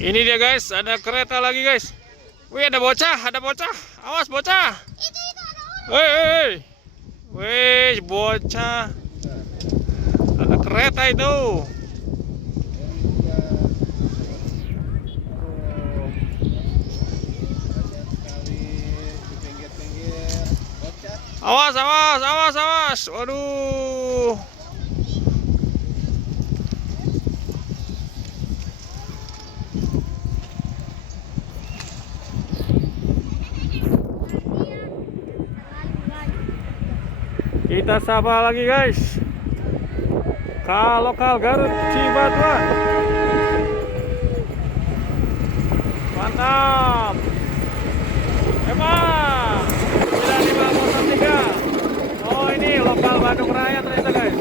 Ini dia guys, ada kereta lagi guys. Wih, ada bocah, Awas bocah. Wih, wih, bocah. Ada kereta itu. Awas. Waduh. Kita sapa lagi guys. Lokal Garut Cibatuan. Mantap. Emang 95,3. Oh, ini lokal Bandung Raya ternyata guys.